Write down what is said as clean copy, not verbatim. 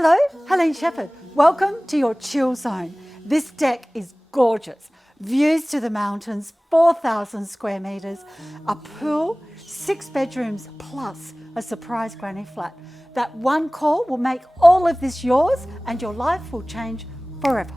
Hello, Helene Shephard. Welcome to your chill zone. This deck is gorgeous. Views to the mountains, 4,000 square metres, a pool, 6 bedrooms plus a surprise granny flat. That one call will make all of this yours and your life will change forever.